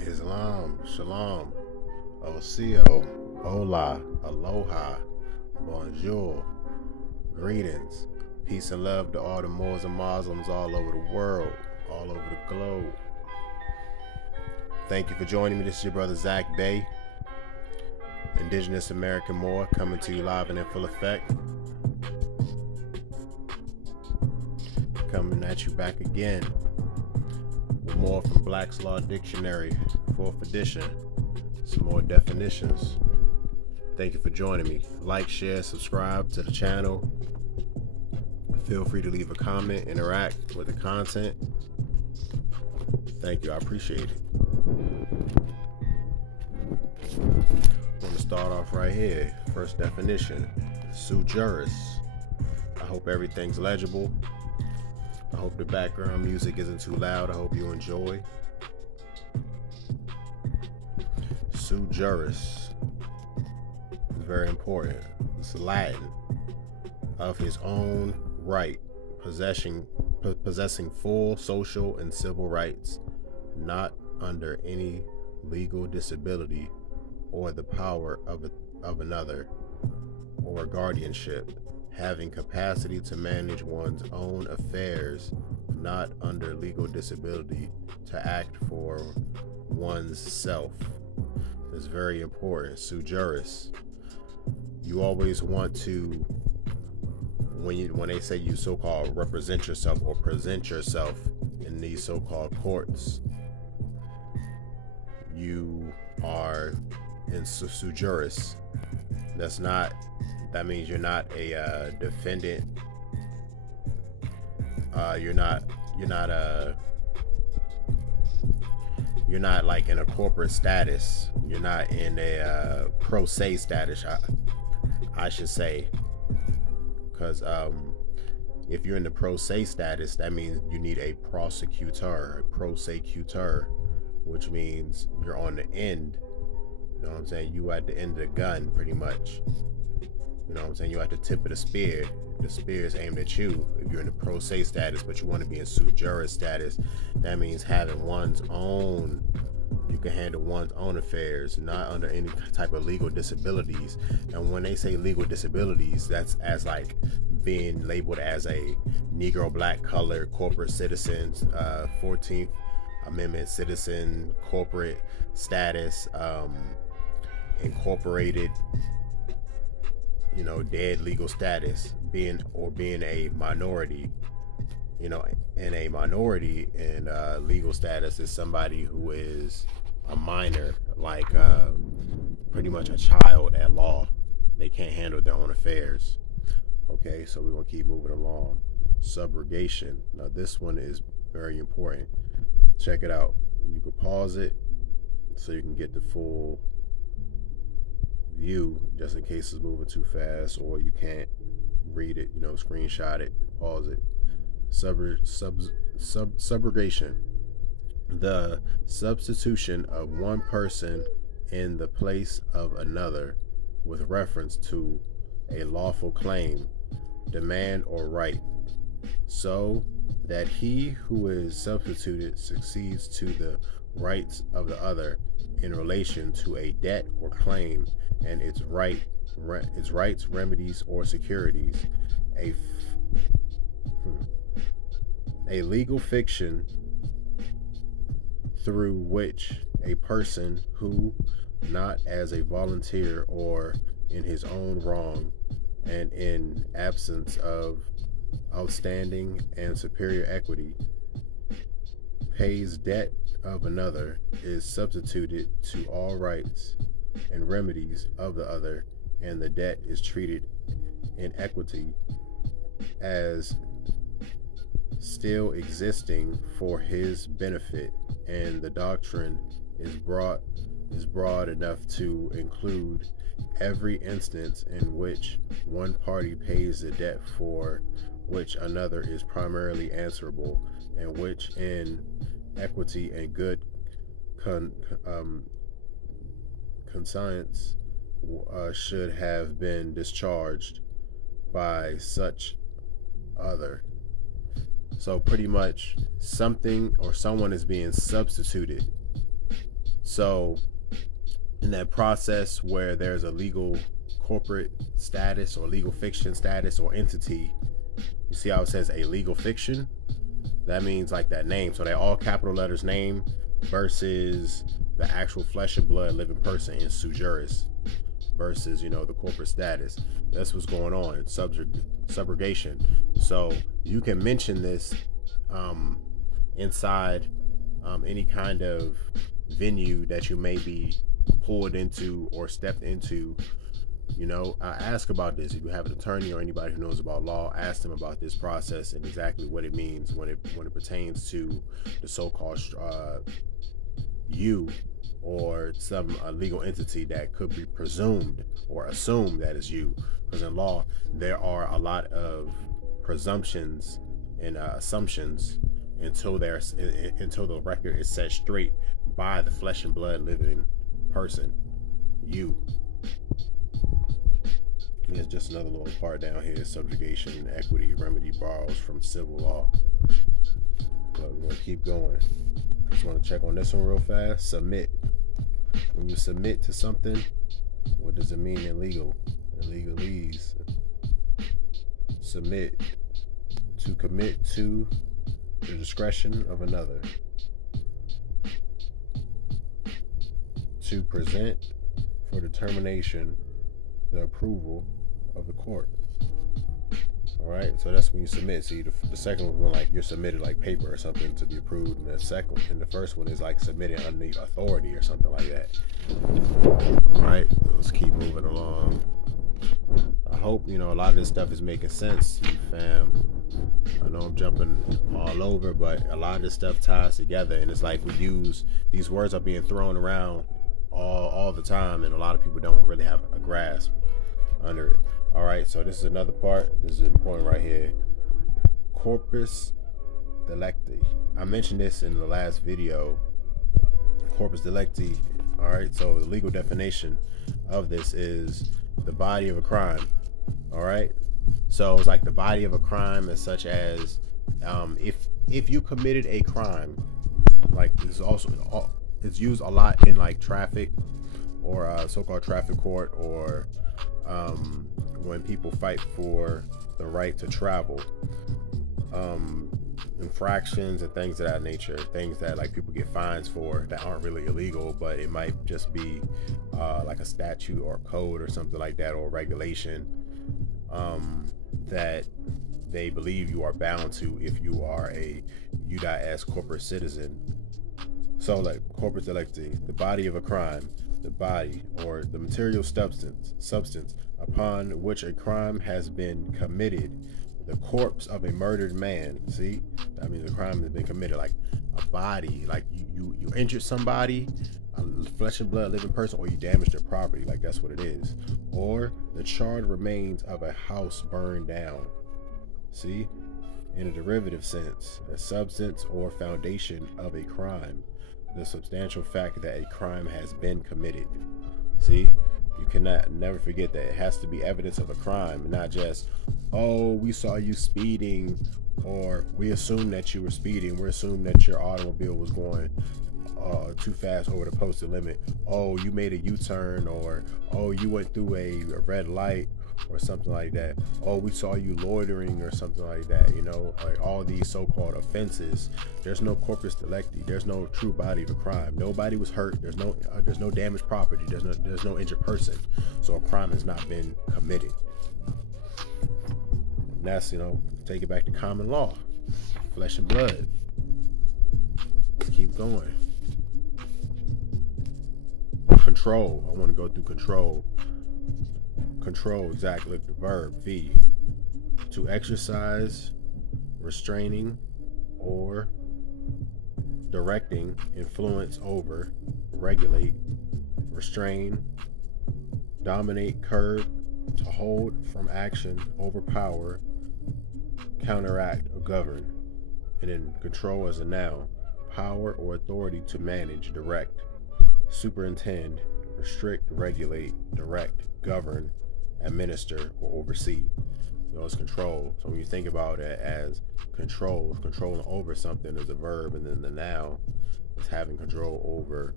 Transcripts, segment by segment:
Islam, Shalom, Osio, Hola, Aloha, Bonjour, greetings, peace and love to all the Moors and Muslims all over the world, all over the globe. Thank you for joining me. This is your brother Tarik Bey, Indigenous American Moor, coming to you live and in full effect. Coming at you back again with more from Black's Law Dictionary, 4th edition. Some more definitions. Thank you for joining me. Like, share, subscribe to the channel. Feel free to leave a comment, interact with the content. Thank you, I appreciate it. I'm going to start off right here. First definition, Sui Juris. I hope everything's legible. I hope the background music isn't too loud. I hope you enjoy. Sui Juris is very important. It's Latin. Of his own right, possessing full social and civil rights, not under any legal disability or the power of another or guardianship, having capacity to manage one's own affairs, not under legal disability to act for one's self. It's very important. Sui Juris. You always want to, when they say you so-called represent yourself or present yourself in these so-called courts, you are in Sui Juris. That means you're not a defendant. You're not like in a corporate status. You're not in a pro se status, I should say. Because if you're in the pro se status, that means you need a prosecutor, a prosecutor, which means you're on the end. You know what I'm saying? You at the end of the gun, pretty much. You know what I'm saying? You at the tip of the spear. The spear is aimed at you if you're in the pro se status, but you want to be in Sui Juris status. That means having one's own, you can handle one's own affairs, not under any type of legal disabilities. And when they say legal disabilities, that's as like being labeled as a Negro, black, colored, corporate citizens, 14th Amendment citizen, corporate status, incorporated, dead legal status, being a minority, and a minority in legal status is somebody who is a minor, like pretty much a child at law. They can't handle their own affairs. Okay, so we're gonna keep moving along. Subrogation. Now this one is very important. Check it out. You can pause it so you can get the full view, just in case it's moving too fast or you can't read it, screenshot it, pause it. Subrogation. The substitution of one person in the place of another with reference to a lawful claim, demand, or right, so that he who is substituted succeeds to the rights of the other in relation to a debt or claim and its rights, remedies, or securities. A legal fiction through which a person who, not as a volunteer or in his own wrong and in absence of outstanding and superior equity, pays debt of another, is substituted to all rights and remedies of the other, and the debt is treated in equity as still existing for his benefit, and the doctrine is broad enough to include every instance in which one party pays the debt for which another is primarily answerable, and which in equity and good conscience should have been discharged by such other. So pretty much something or someone is being substituted So in that process where there's a legal corporate status or legal fiction status or entity, you see how it says a legal fiction? That means like that name. So they all capital letters name versus the actual flesh and blood living person in Sui Juris versus, you know, the corporate status. That's what's going on. It's subrogation. So you can mention this inside any kind of venue that you may be pulled into or stepped into. You know, ask about this. If you have an attorney or anybody who knows about law, ask them about this process and exactly what it means when it pertains to the so-called you or some legal entity that could be presumed or assumed that is you. Because in law, there are a lot of presumptions and assumptions until the record is set straight by the flesh and blood living person, you. There's just another little part down here: subjugation, equity, remedy borrows from civil law. But we're gonna keep going. Just want to check on this one real fast. Submit. When you submit to something, what does it mean in legalese? Submit: to commit to the discretion of another. To present for determination the approval of the court. All right, so that's when you submit. See, the second one, like you're submitted like paper or something to be approved, and the first one is like submitted underneath authority or something like that. All right, let's keep moving along. I hope, you know, a lot of this stuff is making sense, you fam. I know I'm jumping all over, but a lot of this stuff ties together, and it's like we use these words are being thrown around all the time, and a lot of people don't really have a grasp under it. All right, so this is another part. This is important right here. Corpus delicti. I mentioned this in the last video. Corpus delicti. All right, so the legal definition of this is the body of a crime. All right, so it's like the body of a crime is such as if you committed a crime, like this is also it's used a lot in like traffic or so-called traffic court, or when people fight for the right to travel, infractions and things of that nature, things that like people get fines for that aren't really illegal, but it might just be like a statute or code or something like that, or regulation that they believe you are bound to if you are a U.S. corporate citizen. So like corpus delicti, the body of a crime, the body or the material substance upon which a crime has been committed, the corpse of a murdered man. See, that means a crime has been committed, like a body, like you injured somebody, a flesh and blood living person, or you damaged their property, like that's what it is. Or the charred remains of a house burned down. See, in a derivative sense, a substance or foundation of a crime, the substantial fact that a crime has been committed. See, you cannot never forget that it has to be evidence of a crime, not just, oh, we saw you speeding, or we assume that you were speeding, we assume that your automobile was going too fast over the posted limit, oh, you made a U-turn, or oh, you went through a red light or something like that, oh, we saw you loitering or something like that. You know, like all these so-called offenses, there's no corpus delicti, there's no true body of a crime. Nobody was hurt, there's no damaged property, there's no injured person, so a crime has not been committed. And that's, you know, take it back to common law, flesh and blood. Let's keep going. Control. I want to go through control. Control, exactly. Look, the verb, V. To exercise, restraining, or directing, influence over, regulate, restrain, dominate, curb, to hold from action, overpower, counteract, or govern. And then control as a noun, power or authority to manage, direct, superintend, restrict, regulate, direct, govern, administer, or oversee. You know, it's control. So when you think about it as controlling over something is a verb, and then the noun is having control over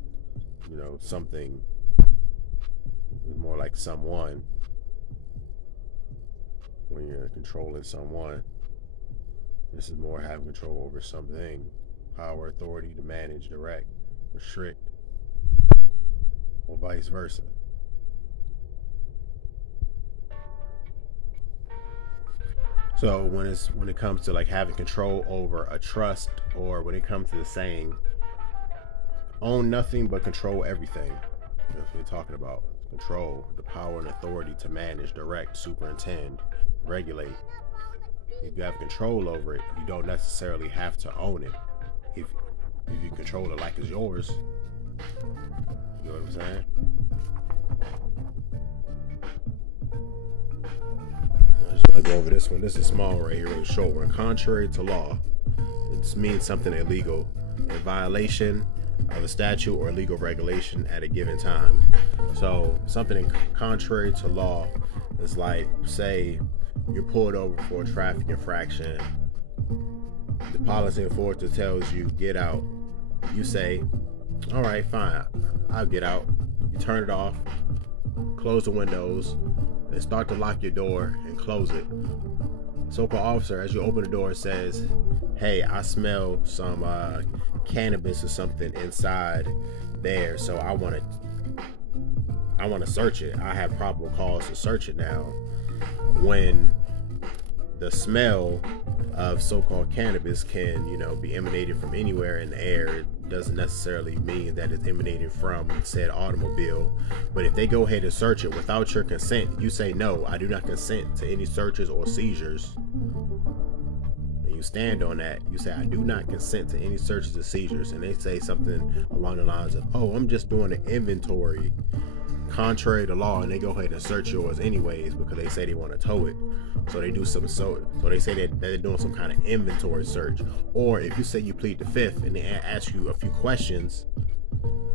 you know, something is more like someone. When you're controlling someone, this is more having control over something. Power, authority to manage, direct, restrict, or vice versa. So when it comes to like having control over a trust, or when it comes to the saying own nothing but control everything, that's what we're talking about. Control, the power and authority to manage, direct, superintend, regulate. If you have control over it, you don't necessarily have to own it. If you control it like it's yours, you know what I'm saying? I just want to go over this one. This is small right here, a short one. Contrary to law, it means something illegal, a violation of a statute or legal regulation at a given time. So something contrary to law is like, say you're pulled over for a traffic infraction. The policy enforcer tells you get out. You say, all right, fine, I'll get out. You turn it off, close the windows, and start to lock your door and close it. So-called officer, as you open the door, says, hey, I smell some cannabis or something inside there, so I want to search it. I have probable cause to search it now. When the smell of so-called cannabis can, you know, be emanated from anywhere in the air, it doesn't necessarily mean that it's emanating from said automobile. But if they go ahead and search it without your consent, you say, no, I do not consent to any searches or seizures. And you stand on that. You say, I do not consent to any searches or seizures. And they say something along the lines of, oh, I'm just doing an inventory contrary to law, and they go ahead and search yours anyways because they say they want to tow it. So they do some so they say that they're doing some kind of inventory search. Or if you say you plead the fifth and they ask you a few questions,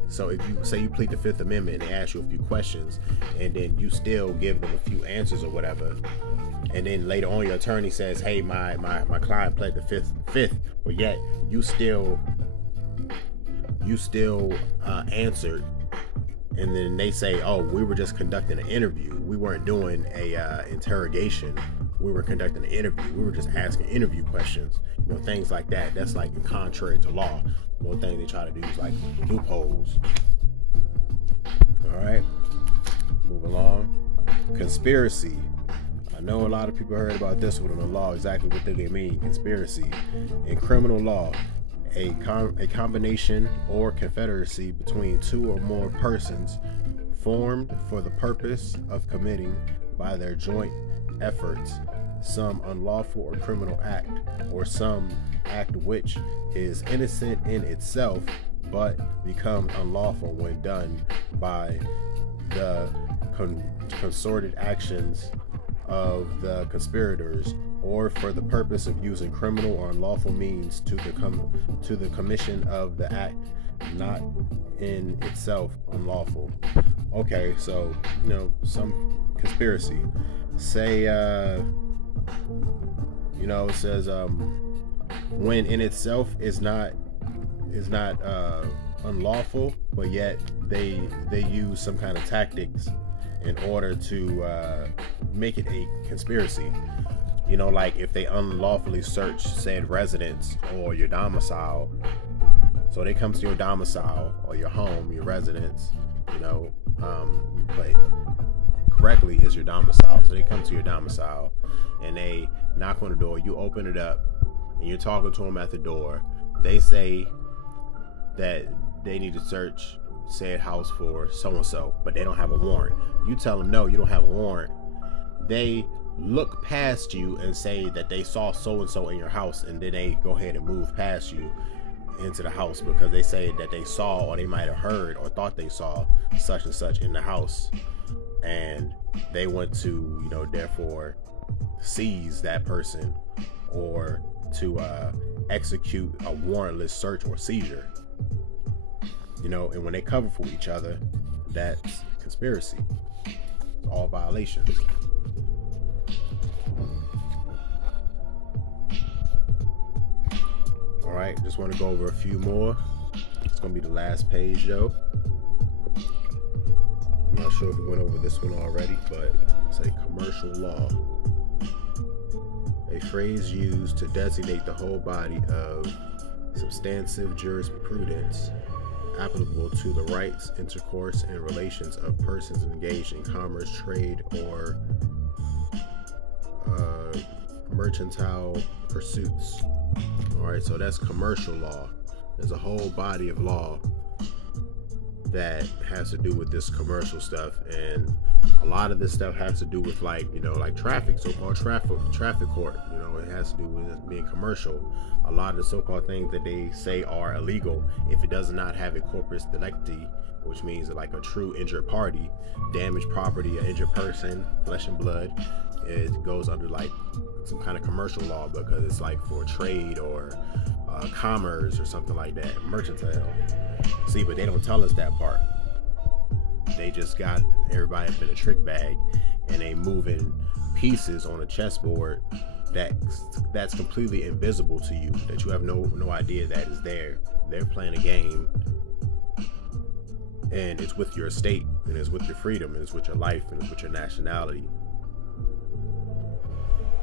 so if you say you plead the Fifth Amendment and they ask you a few questions and then you still give them a few answers or whatever, and then later on your attorney says, hey, my client pled the fifth, but yet you still answered. And then they say, oh, we were just conducting an interview. We weren't doing a interrogation. We were conducting an interview. We were just asking interview questions. You know, things like that. That's like contrary to law. One thing they try to do is like loopholes. All right, move along. Conspiracy. I know a lot of people heard about this one in the law. Exactly what do they mean? Conspiracy. In criminal law, a combination or confederacy between two or more persons formed for the purpose of committing by their joint efforts some unlawful or criminal act, or some act which is innocent in itself but becomes unlawful when done by the concerted actions of the conspirators, or for the purpose of using criminal or unlawful means to the commission of the act not in itself unlawful. Okay, so you know, some conspiracy. Say you know, it says when in itself is not unlawful, but yet they use some kind of tactics in order to make it a conspiracy. You know, like if they unlawfully search said residence or your domicile, so they come to your domicile or your home, your residence, you know, but correctly is your domicile. So they come to your domicile and they knock on the door, you open it up and you're talking to them at the door. They say that they need to search said house for so-and-so, but they don't have a warrant. You tell them, no, you don't have a warrant. They look past you and say that they saw so-and-so in your house, and then they go ahead and move past you into the house because they say that they saw, or they might have heard or thought they saw such and such in the house, and they want to, you know, therefore seize that person or to execute a warrantless search or seizure. You know, and when they cover for each other, that's conspiracy. It's all violations. All right, just want to go over a few more. It's gonna be the last page, though. I'm not sure if we went over this one already, but say commercial law. A phrase used to designate the whole body of substantive jurisprudence applicable to the rights, intercourse, and relations of persons engaged in commerce, trade, or mercantile pursuits. All right, so that's commercial law. There's a whole body of law that has to do with this commercial stuff, and a lot of this stuff has to do with, like, you know, like traffic, so-called traffic court. You know, it has to do with being commercial. A lot of the so-called things that they say are illegal, if it does not have a corpus delicti, which means like a true injured party, damaged property, an injured person, flesh and blood, it goes under like some kind of commercial law, because it's like for trade or commerce or something like that, mercantile. See, but they don't tell us that part. They just got everybody up in a trick bag, and they moving pieces on a chessboard that's completely invisible to you, that you have no idea that is there. They're playing a game, and it's with your state, and it's with your freedom, and it's with your life, and it's with your nationality.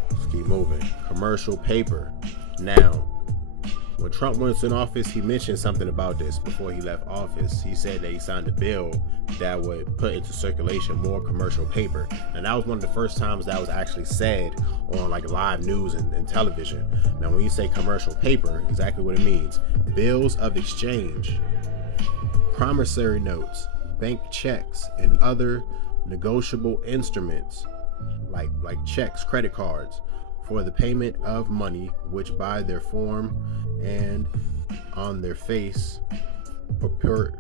Let's keep moving. Commercial paper. Now, when Trump was in office, he mentioned something about this before he left office. He said that he signed a bill that would put into circulation more commercial paper. And that was one of the first times that was actually said on like live news and television. Now, when you say commercial paper, exactly what it means: bills of exchange, promissory notes, bank checks, and other negotiable instruments like checks, credit cards, for the payment of money, which by their form and on their face purport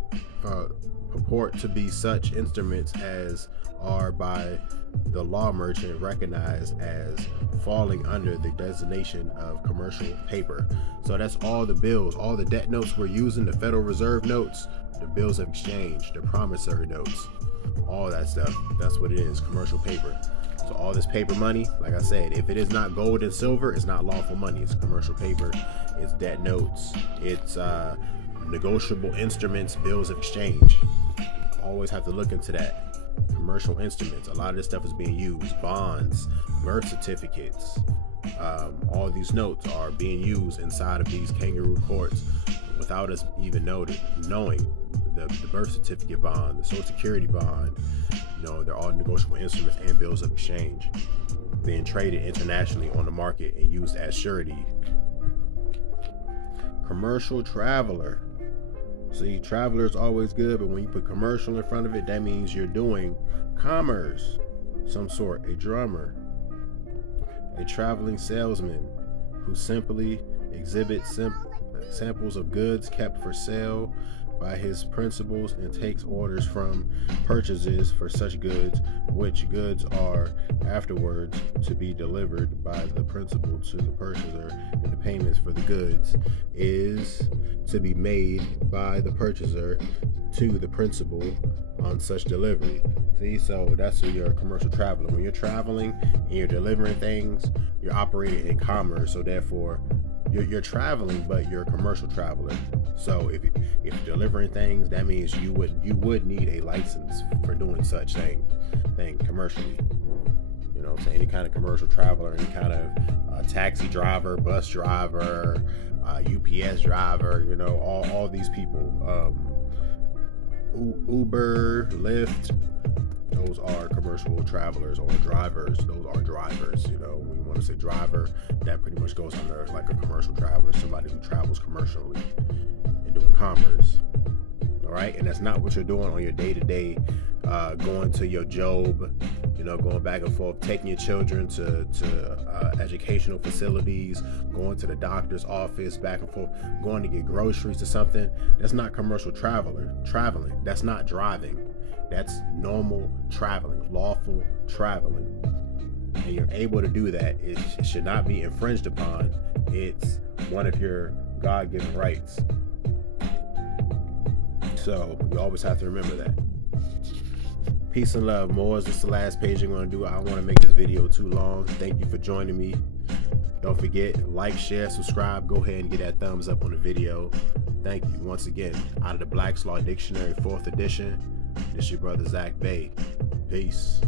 to be such instruments as are by the law merchant recognized as falling under the designation of commercial paper. So that's all the bills, all the debt notes we're using, the Federal Reserve notes, the bills of exchange, the promissory notes, all that stuff. That's what it is, commercial paper. So all this paper money, like I said, if it is not gold and silver, it's not lawful money. It's commercial paper, it's debt notes, it's negotiable instruments, bills of exchange. Always have to look into that. Commercial instruments, a lot of this stuff is being used. Bonds, birth certificates, all these notes are being used inside of these kangaroo courts without us even knowing. The birth certificate bond, the social security bond, you know, they're all negotiable instruments and bills of exchange being traded internationally on the market and used as surety. Commercial traveler. See, traveler is always good, but when you put commercial in front of it, that means you're doing commerce, some sort. A drummer, a traveling salesman who simply exhibits samples of goods kept for sale by his principals and takes orders from purchases for such goods, which goods are afterwards to be delivered by the principal to the purchaser, and the payments for the goods is to be made by the purchaser to the principal on such delivery. See, so that's your commercial traveler. When you're traveling and you're delivering things, you're operating in commerce, so therefore you're traveling, but you're a commercial traveler. So if you're delivering things, that means you would need a license for doing such thing commercially. You know, so any kind of commercial traveler, any kind of taxi driver, bus driver, UPS driver, you know, all these people, Uber, Lyft, those are commercial travelers, or drivers. Those are drivers. You know, when you want to say driver, that pretty much goes under like a commercial traveler, somebody who travels commercially and doing commerce. All right, and that's not what you're doing on your day-to-day, going to your job, you know, going back and forth, taking your children to educational facilities, going to the doctor's office, back and forth, going to get groceries or something. That's not commercial traveling. That's not driving. That's normal traveling, lawful traveling. And you're able to do that. It should not be infringed upon. It's one of your God-given rights. So you always have to remember that. Peace and love, Moors. This is the last page I'm going to do. I don't want to make this video too long. Thank you for joining me. Don't forget, like, share, subscribe. Go ahead and get that thumbs up on the video. Thank you once again. Out of the Black's Law Dictionary, 4th edition. It's your brother Tarik Bey. Peace.